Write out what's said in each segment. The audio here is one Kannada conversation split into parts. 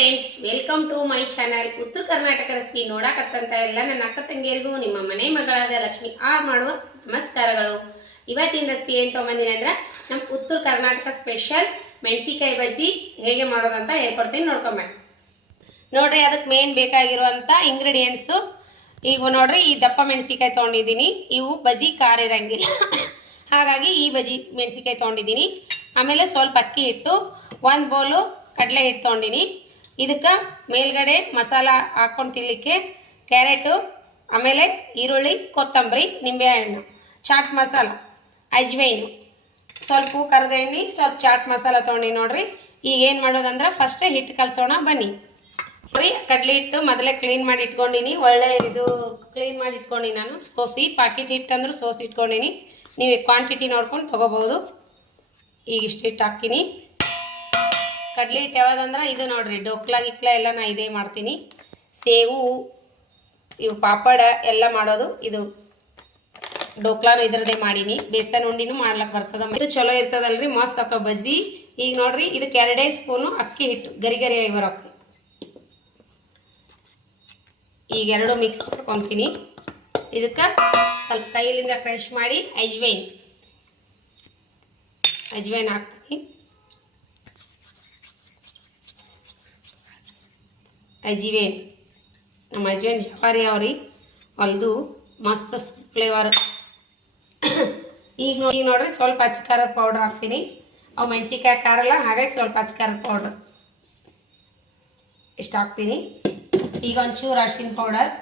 Friends, welcome to my channel. Uttara Karnataka recipe ನೋಡಕತ್ತಂತ ಎಲ್ಲ ನನ್ನ ಅಕ್ಕ ತಂಗಿಯರಿಗೂ ನಿಮ್ಮ ಮನೆ ಮಗಳಾದ ಲಕ್ಷ್ಮಿ ಆರ್ ಮಾಡುವ ನಮಸ್ಕಾರಗಳು. ಇವತ್ತಿನ ರೆಸಿಪಿ ಏನು ತೊಗೊಂಬಂದಿನಿ ಅಂದ್ರೆ ನಮ್ಮ ಉತ್ತರ ಕರ್ನಾಟಕ ಸ್ಪೆಷಲ್ ಮೆಣಸಿಕಾಯಿ ಬಜ್ಜಿ ಹೇಗೆ ಮಾಡೋದಂತ ಹೇಳ್ಕೊಡ್ತೀನಿ. ನೋಡ್ಕೊಂಬಂడి. ನೋಡ್ರಿ, ಅದಕ್ಕೆ ಮೇನ್ ಬೇಕಾಗಿರುವಂತ ಇಂಗ್ರೀಡಿಯೆಂಟ್ಸ್ ಈಗ ನೋಡ್ರಿ, ಈ ದಪ್ಪ ಮೆಣಸಿಕಾಯಿ ತೊಗೊಂಡಿದ್ದೀನಿ. ಇವು ಬಜ್ಜಿ ಖಾರ ಇರಂಗಿಲ್ಲ, ಹಾಗಾಗಿ ಈ ಬಜ್ಜಿ ಮೆಣಸಿಕಾಯಿ ತೊಗೊಂಡಿದ್ದೀನಿ. ಆಮೇಲೆ ಸ್ವಲ್ಪ ಅಕ್ಕಿ ಹಿಟ್ಟು, ಒಂದು ಬೌಲು ಕಡಲೆ ಹಿಟ್ಟು ತೊಗೊಂಡಿನಿ. ಇದಕ್ಕೆ ಮೇಲ್ಗಡೆ ಮಸಾಲ ಹಾಕೊಂಡು ತಿನ್ನಲಿಕ್ಕೆ ಕ್ಯಾರೆಟು, ಆಮೇಲೆ ಈರುಳ್ಳಿ, ಕೊತ್ತಂಬರಿ, ನಿಂಬೆಹಣ್ಣು, ಚಾಟ್ ಮಸಾಲ, ಅಜ್ವೈನು, ಸ್ವಲ್ಪ ಕರದ ಎಣ್ಣೆ, ಸ್ವಲ್ಪ ಚಾಟ್ ಮಸಾಲ ತೊಗೊಂಡಿ. ನೋಡ್ರಿ, ಈಗ ಏನು ಮಾಡೋದಂದ್ರೆ ಫಸ್ಟ್ ಹಿಟ್ಟು ಕಲಸೋಣ ಬನ್ನಿ. ನೋಡ್ರಿ, ಕಡಲೆ ಹಿಟ್ಟು ಮೊದಲೇ ಕ್ಲೀನ್ ಮಾಡಿ ಇಟ್ಕೊಂಡಿನಿ. ಒಳ್ಳೆ ಇದು ಕ್ಲೀನ್ ಮಾಡಿ ಇಟ್ಕೊಂಡು ನಾನು ಸೋಸಿ, ಪಾಕೆಟ್ ಹಿಟ್ಟು ಅಂದ್ರೆ ಸೋಸಿ ಇಟ್ಕೊಂಡಿನಿ. ನೀವು ಕ್ವಾಂಟಿಟಿ ನೋಡ್ಕೊಂಡು ತೊಗೋಬೋದು. ಈಗ ಇಷ್ಟು ಹಿಟ್ಟು ಹಾಕ್ತೀನಿ. ಕಡಲೆ ಹಿಟ್ಟು ಯಾವ್ದಂದ್ರೆ ಇದು ನೋಡ್ರಿ, ಡೋಕ್ಲಾ ಗಿಕ್ಲಾ ಎಲ್ಲ ನಾ ಇದೇ ಮಾಡ್ತೀನಿ. ಸೇವು, ಇವು ಪಾಪಡ ಎಲ್ಲ ಮಾಡೋದು ಇದು ಡೋಕ್ಲಾನು ಇದ್ರದೇ ಮಾಡೀನಿ. ಬೇಸನ್ ಉಂಡಿನೂ ಮಾಡ್ಲಕ್ಕೆ ಬರ್ತದ. ಇದು ಚಲೋ ಇರ್ತದಲ್ರಿ, ಮಸ್ತ್ ಅಥವಾ ಬಜ್ಜಿ. ಈಗ ನೋಡ್ರಿ, ಇದಕ್ಕೆ 2 ಸ್ಪೂನು ಅಕ್ಕಿ ಹಿಟ್ಟು ಗರಿ ಗರಿಯಾಗಿ ಬರೋಕೆ ಈಗ 2 ಮಿಕ್ಸ್ ಮಾಡ್ಕೊತೀನಿ. ಇದಕ್ಕೆ ಸ್ವಲ್ಪ ಕೈಲಿಂದ ಕ್ರಶ್ ಮಾಡಿ ಅಜ್ವೈನ್ ಹಾಕ್ತೀನಿ. ಅಜ್ವೈನ್ ನಮ್ಮ ಅಜ್ವೈನ್ ಜವಾರಿ ಅವ್ರಿ, ಹೊಲ್ದು ಮಸ್ತ್ ಫ್ಲೇವರ್. ಈಗ ನೋಡ್ರಿ, ಸ್ವಲ್ಪ ಅಚ್ಚ ಖಾರದ ಪೌಡ್ರ್ ಹಾಕ್ತೀನಿ. ಅವು ಮೆಣಸಿನ್ಕಾಯಿ ಖಾರಲ್ಲ, ಹಾಗಾಗಿ ಸ್ವಲ್ಪ ಅಚ್ಚ ಖಾರದ ಪೌಡ್ರ್ ಇಷ್ಟು ಹಾಕ್ತೀನಿ. ಈಗ ಒಂಚೂರು ಅರಿಶಿನ ಪೌಡರ್,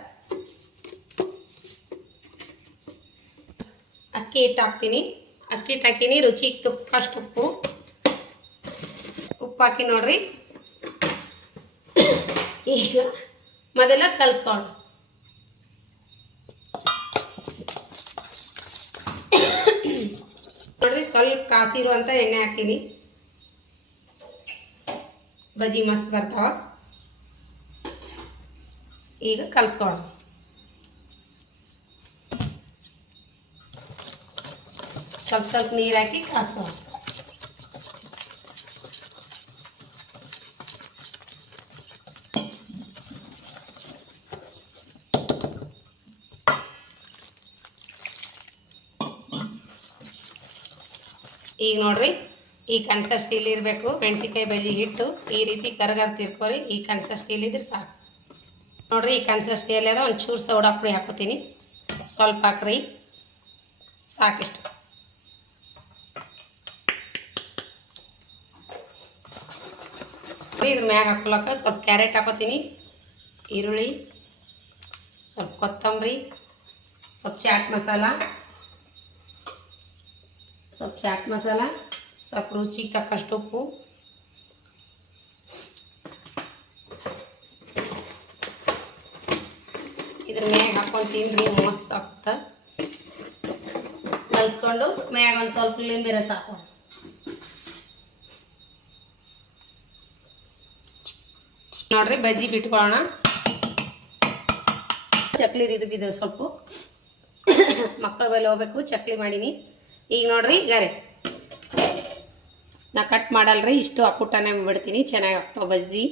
ಅಕ್ಕಿ ಹಿಟ್ಟು ಹಾಕ್ತೀನಿ. ಅಕ್ಕಿ ಹಿಟ್ಟು ಹಾಕಿನಿ. ರುಚಿಗೆ ತುಪ್ಪಷ್ಟು ಉಪ್ಪು ಹಾಕಿ ನೋಡ್ರಿ. ಈಗ ಮೊದಲ ಕಲಿಸ್ಕೊಂಡು ನೋಡ್ರಿ, ಸ್ವಲ್ಪ ಕಾಸಿರುವಂತ ಎಣ್ಣೆ ಹಾಕಿನಿ. ಬಜ್ಜಿ ಮಸ್ತ್ ಬರ್ತಾವ. ಈಗ ಕಲಿಸ್ಕೊಂಡು ಸ್ವಲ್ಪ ನೀರು ಹಾಕಿ ಕಾಸ್ಕೊಂಡು ಈಗ ನೋಡ್ರಿ, ಈ ಕನ್ಸಿಸ್ಟೆನ್ಸಿ ಇರಬೇಕು. ಮೆಣಸಿನ್ಕಾಯಿ ಬಜ್ಜಿ ಹಿಟ್ಟು ಈ ರೀತಿ ಕರಗರ್ ತಿರ್ಕೋರಿ. ಈ ಕನ್ಸಿಸ್ಟೆನ್ಸಿ ಇದ್ರೆ ಸಾಕು. ನೋಡ್ರಿ, ಈ ಕನ್ಸಿಸ್ಟೆನ್ಸಿಯಲ್ಲಿ ಅದ ಒಂಚೂರು ಸೋಡಾ ಪುಡಿ ಹಾಕೋತೀನಿ. ಸ್ವಲ್ಪ ಹಾಕ್ರಿ, ಸಾಕಿಷ್ಟು. ಇದ್ರ ಮ್ಯಾಗ ಹಾಕೊಳಕ್ಕೆ ಸ್ವಲ್ಪ ಕ್ಯಾರೆಟ್ ಹಾಕೋತೀನಿ, ಈರುಳ್ಳಿ, ಸ್ವಲ್ಪ ಕೊತ್ತಂಬರಿ, ಸ್ವಲ್ಪ ಚಾಟ್ ಮಸಾಲ, ಸ್ವಲ್ಪ ರುಚಿಗೆ ತಕ್ಕಷ್ಟು ಉಪ್ಪು, ಇದ್ರ ಮ್ಯಾಗ ಹಾಕೊಂಡು ತಿನ್ರಿ, ಮಸ್ತ್ ಆಗ್ತದೆ. ಕಲಿಸ್ಕೊಂಡು ಮ್ಯಾಗ ಒಂದು ಸ್ವಲ್ಪ ಲಿಂಬೆ ರಸ ಹಾಕೊಂಡು ನೋಡ್ರಿ, ಬಜ್ಜಿ ಬಿಟ್ಕೊಳ್ಳೋಣ. ಚಕ್ಲಿ ಇದು ಬಿದ್ದ ಸ್ವಲ್ಪ ಮಕ್ಕಳ ಬಲ್ಲಿ ಹೋಗ್ಬೇಕು, ಚಕ್ಲಿ ಮಾಡೀನಿ. ಈಗ ನೋಡ್ರಿ, ಗರೆ ನಾ ಕಟ್ ಮಾಡಲ್ರಿ, ಇಷ್ಟು ಅಪ್ಪುಟ್ಟನೆ ಬಿಡ್ತೀನಿ. ಚೆನ್ನಾಗಿ ಆಗ್ತಾವ ಬಜ್ಜಿ.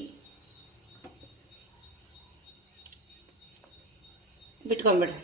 ಬಿಟ್ಕೊಂಡ್ಬಿಡ್ರಿ.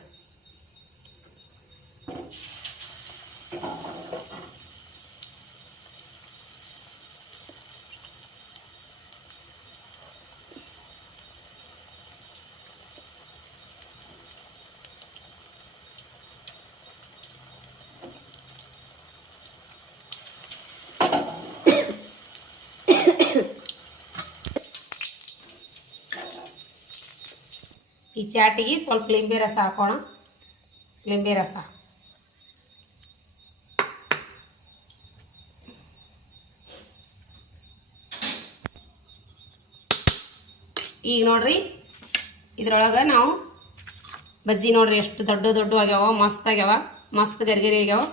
ಈ ಚಾಟಿಗೆ ಸ್ವಲ್ಪ ಲಿಂಬೆ ರಸ ಹಾಕೋಣ. ಲಿಂಬೆ ರಸ ಈಗ ನೋಡ್ರಿ, ಇದ್ರೊಳಗೆ ನಾವು ಬಜ್ಜಿ ನೋಡ್ರಿ ಎಷ್ಟು ದೊಡ್ಡ ಆಗ್ಯಾವ, ಮಸ್ತ್ ಆಗ್ಯಾವ, ಮಸ್ತ್ ಗರಿಗರಿ ಆಗ್ಯಾವ.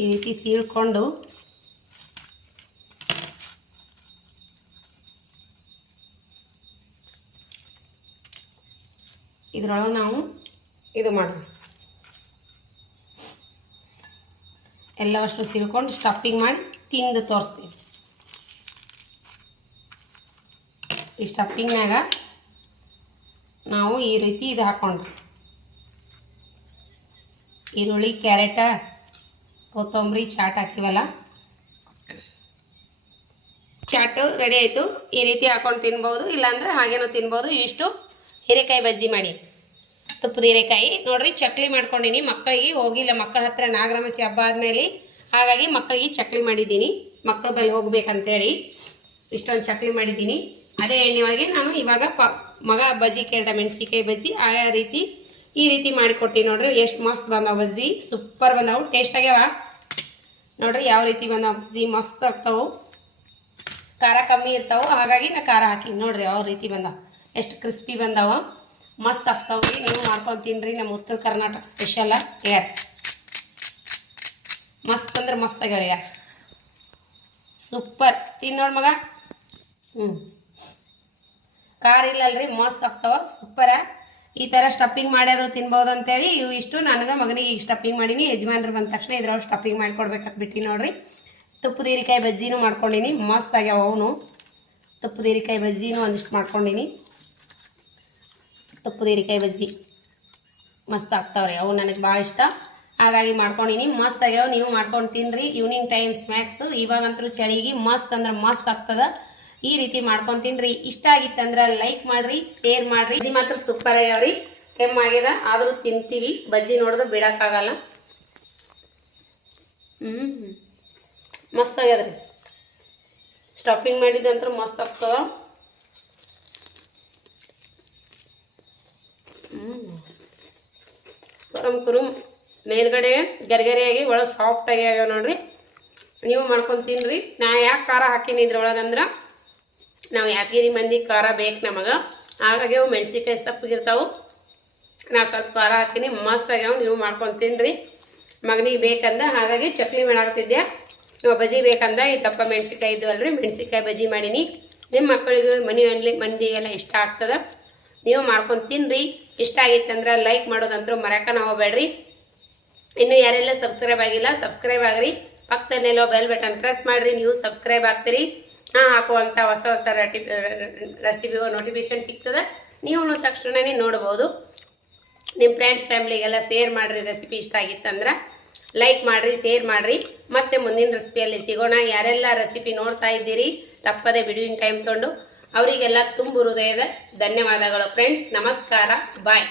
ಈ ರೀತಿ ಸೀಳ್ಕೊಂಡು ಇದ್ರೊಳಗೆ ನಾವು ಇದು ಮಾಡೋಣ. ಎಲ್ಲವಷ್ಟು ಸೀಳ್ಕೊಂಡು ಸ್ಟಫಿಂಗ್ ಮಾಡಿ ತಿಂದು ತೋರಿಸ್ತೀವಿ. ಈ ಸ್ಟಫಿಂಗ್ನಾಗ ನಾವು ಈ ರೀತಿ ಇದು ಹಾಕ್ಕೊಂಡ್ರಿ ಈರುಳ್ಳಿ ಕ್ಯಾರೆಟ ಕೊತ್ತಂಬರಿ ಚಾಟ್ ಹಾಕಿವಲ್ಲ, ಚಾಟು ರೆಡಿ ಆಯಿತು. ಈ ರೀತಿ ಹಾಕೊಂಡು ತಿನ್ಬೋದು, ಇಲ್ಲಾಂದ್ರೆ ಹಾಗೇನೋ ತಿನ್ಬೋದು. ಇಷ್ಟು ಹೀರೆಕಾಯಿ ಬಜ್ಜಿ ಮಾಡಿ, ತುಪ್ಪದ ಹೀರೆಕಾಯಿ ನೋಡ್ರಿ. ಚಕ್ಲಿ ಮಾಡ್ಕೊಂಡಿನಿ, ಮಕ್ಕಳಿಗೆ ಹೋಗಿಲ್ಲ, ಮಕ್ಕಳ ಹತ್ರ ನಾಗರಮಸಿ ಹಬ್ಬ ಆದಮೇಲೆ, ಹಾಗಾಗಿ ಮಕ್ಕಳಿಗೆ ಚಕ್ಲಿ ಮಾಡಿದ್ದೀನಿ. ಮಕ್ಕಳ ಬಳಿ ಹೋಗ್ಬೇಕಂತೇಳಿ ಇಷ್ಟೊಂದು ಚಕ್ಲಿ ಮಾಡಿದ್ದೀನಿ. ಅದೇ ಎಣ್ಣೆ ಒಳಗೆ ನಾನು ಇವಾಗ ಮಗ ಬಜ್ಜಿ ಕೇಳ್ದ, ಮೆಣಸಿಕಾಯಿ ಬಜ್ಜಿ. ಆ ರೀತಿ ಈ ರೀತಿ ಮಾಡಿಕೊಟ್ಟು ನೋಡ್ರಿ. ಎಷ್ಟು ಮಸ್ತ್ ಬಂದಾವ ಬಜ್ಜಿ, ಸೂಪರ್ ಬಂದಾವು, ಟೇಸ್ಟ್ ಆಗ್ಯಾವ ನೋಡ್ರಿ. ಯಾವ ರೀತಿ ಬಂದಾವ ಬಜ್ಜಿ, ಮಸ್ತ್ ಆಗ್ತಾವು. ಖಾರ ಕಮ್ಮಿ ಇರ್ತಾವೆ, ಹಾಗಾಗಿ ನಾ ಖಾರ ಹಾಕಿ ನೋಡ್ರಿ. ಯಾವ ರೀತಿ ಬಂದಾವ, ಎಷ್ಟು ಕ್ರಿಸ್ಪಿ ಬಂದಾವ, ಮಸ್ತ್ ಆಗ್ತಾವ್ರಿ. ನೀವು ಮಾಡ್ಕೊಂಡು ತಿನ್ರಿ. ನಮ್ಮ ಉತ್ತರ ಕರ್ನಾಟಕ ಸ್ಪೆಷಲ್ ಯಾರು ಮಸ್ತ್ ಅಂದ್ರೆ ಮಸ್ತ್ ಆಗ್ಯಾವ್ರಿ ಯಾರು, ಸೂಪರ್. ತಿನ್ನೋಡ್ ಮಗ. ಖಾರ ಇಲ್ಲಲ್ರಿ, ಮಸ್ತ್ ಆಗ್ತಾವ, ಸೂಪರ. ಈ ಥರ ಸ್ಟಫಿಂಗ್ ಮಾಡ್ಯಾದ್ರು ತಿನ್ಬೋದು ಅಂತೇಳಿ ಇವು ಇಷ್ಟು ನನಗೆ ಮಗನಿಗೆ ಈಗ ಸ್ಟಫಿಂಗ್ ಮಾಡೀನಿ. ಯಜಮಾನ್ರು ಬಂದ ತಕ್ಷಣ ಇದ್ರೊಳಗೆ ಸ್ಟಫಿಂಗ್ ಮಾಡಿಕೊಡ್ಬೇಕಂತ ಬಿಟ್ಟು ನೋಡ್ರಿ. ತುಪ್ಪದ ಹೀರೆಕಾಯಿ ಬಜ್ಜಿನೂ ಮಾಡ್ಕೊಂಡಿನಿ, ಮಸ್ತ್ ಆಗ್ಯಾವ ಅವನು. ತುಪ್ಪದ ಹೀರೆಕಾಯಿ ಬಜ್ಜಿನೂ ಒಂದಿಷ್ಟು ಮಾಡ್ಕೊಂಡಿನಿ. ತುಪ್ಪದ ಹೀರೆಕಾಯಿ ಬಜ್ಜಿ ಮಸ್ತ್ ಆಗ್ತಾವ್ರಿ, ಅವು ನನಗೆ ಭಾಳ ಇಷ್ಟ, ಹಾಗಾಗಿ ಮಾಡ್ಕೊಂಡಿನಿ. ಮಸ್ತ್ ಆಗ್ಯಾವ, ನೀವು ಮಾಡ್ಕೊಂಡು ತಿನ್ನಿರಿ. ಈವ್ನಿಂಗ್ ಟೈಮ್ ಸ್ನ್ಯಾಕ್ಸು, ಇವಾಗಂತೂ ಚಳಿಗೆ ಮಸ್ತ್ ಅಂದ್ರೆ ಮಸ್ತ್ ಆಗ್ತದ. ಈ ರೀತಿ ಮಾಡ್ಕೊಂಡು ತಿನ್ನಿರಿ. ಇಷ್ಟ ಆಗಿತ್ತಂದ್ರೆ ಲೈಕ್ ಮಾಡಿರಿ, ಶೇರ್ ಮಾಡಿರಿ. ಬಜ್ಜಿ ಮಾತ್ರ ಸೂಪರ್ ಆಗ್ಯಾವ್ರಿ, ಕೆಮ್ಮಾಗ್ಯದ ಆದರೂ ತಿಂತೀವಿ. ಬಜ್ಜಿ ನೋಡಿದ್ರೆ ಬಿಡೋಕ್ಕಾಗಲ್ಲ. ಮಸ್ತ್ ಆಗ್ಯದ್ರಿ. ಸ್ಟಫಿಂಗ್ ಮಾಡಿದಂತ್ರ ಮಸ್ತ್ ಆಗ್ತದ. ಕುರುಮ್ ಮೇಲ್ಗಡೆ ಗರಿಗರಿಯಾಗಿ ಒಳಗೆ ಸಾಫ್ಟಾಗಿ ಆಗ್ಯಾವ ನೋಡ್ರಿ. ನೀವು ಮಾಡ್ಕೊಂಡು ತಿನ್ನಿರಿ. ನಾ ಯಾಕೆ ಖಾರ ಹಾಕೀನಿ ಇದ್ರೊಳಗಂದ್ರೆ, ನಾವು ಯಾದಗಿರಿ ಮಂದಿ ಖಾರ ಬೇಕು ನಮಗೆ, ಹಾಗಾಗಿ ಅವು ಮೆಣಸಿನ್ಕಾಯಿ ಸಪ್ಪಗಿರ್ತಾವೆ. ನಾವು ಸ್ವಲ್ಪ ಖಾರ ಹಾಕೀನಿ, ಮಸ್ತ್ ಆಗ್ಯಾವ. ನೀವು ಮಾಡ್ಕೊಂಡು ತಿನ್ನಿರಿ. ಮಗನಿಗೆ ಬೇಕಂದ ಹಾಗಾಗಿ ಚಕ್ಲಿ ಮಾಡಾಕ್ತಿದ್ದೆ. ನೀವು ಬಜ್ಜಿ ಬೇಕಂದ ಈ ದಪ್ಪ ಮೆಣಸಿನ್ಕಾಯಿ ಇದ್ವಲ್ರಿ, ಮೆಣಸಿನ್ಕಾಯಿ ಬಜ್ಜಿ ಮಾಡೀನಿ. ನಿಮ್ಮ ಮಕ್ಕಳಿಗೆ ಮಂದಿಗೆಲ್ಲ ಇಷ್ಟ ಆಗ್ತದೆ. ನೀವು ಮಾಡ್ಕೊಂಡು ತಿನ್ನಿರಿ. ಇಷ್ಟ ಆಗಿತ್ತಂದ್ರೆ ಲೈಕ್ ಮಾಡೋದಂತೂ ಮರೆಯೋಕೆ ಹೋಗಬೇಡ್ರಿ. ಇನ್ನು ಯಾರೆಲ್ಲ ಸಬ್ಸ್ಕ್ರೈಬ್ ಆಗಿಲ್ಲ ಸಬ್ಸ್ಕ್ರೈಬ್ ಆಗ್ರಿ. ಪಕ್ಕದಲ್ಲೆಲ್ಲೋ ಬೆಲ್ ಬಟನ್ ಪ್ರೆಸ್ ಮಾಡಿರಿ, ನೀವು ಸಬ್ಸ್ಕ್ರೈಬ್ ಆಗ್ತೀರಿ. ಹಾಕುವಂಥ ಹೊಸ ಹೊಸ ರೆಸಿಪಿ ನೋಟಿಫಿಕೇಶನ್ ಸಿಗ್ತದೆ, ನೀವು ತಕ್ಷಣನೇ ನೋಡ್ಬೋದು. ನಿಮ್ಮ ಫ್ರೆಂಡ್ಸ್ ಫ್ಯಾಮಿಲಿಗೆಲ್ಲ ಶೇರ್ ಮಾಡಿರಿ. ರೆಸಿಪಿ ಇಷ್ಟ ಆಗಿತ್ತಂದ್ರೆ ಲೈಕ್ ಮಾಡಿರಿ, ಶೇರ್ ಮಾಡಿರಿ. ಮತ್ತೆ ಮುಂದಿನ ರೆಸಿಪಿಯಲ್ಲಿ ಸಿಗೋಣ. ಯಾರೆಲ್ಲ ರೆಸಿಪಿ ನೋಡ್ತಾ ಇದ್ದೀರಿ ತಪ್ಪದೆ ಬಿಡುವಿನ ಟೈಮ್ ತೊಗೊಂಡು ಅವರಿಗೆಲ್ಲ ತುಂಬು ಹೃದಯದ ಧನ್ಯವಾದಗಳು ಫ್ರೆಂಡ್ಸ್. ನಮಸ್ಕಾರ, ಬಾಯ್.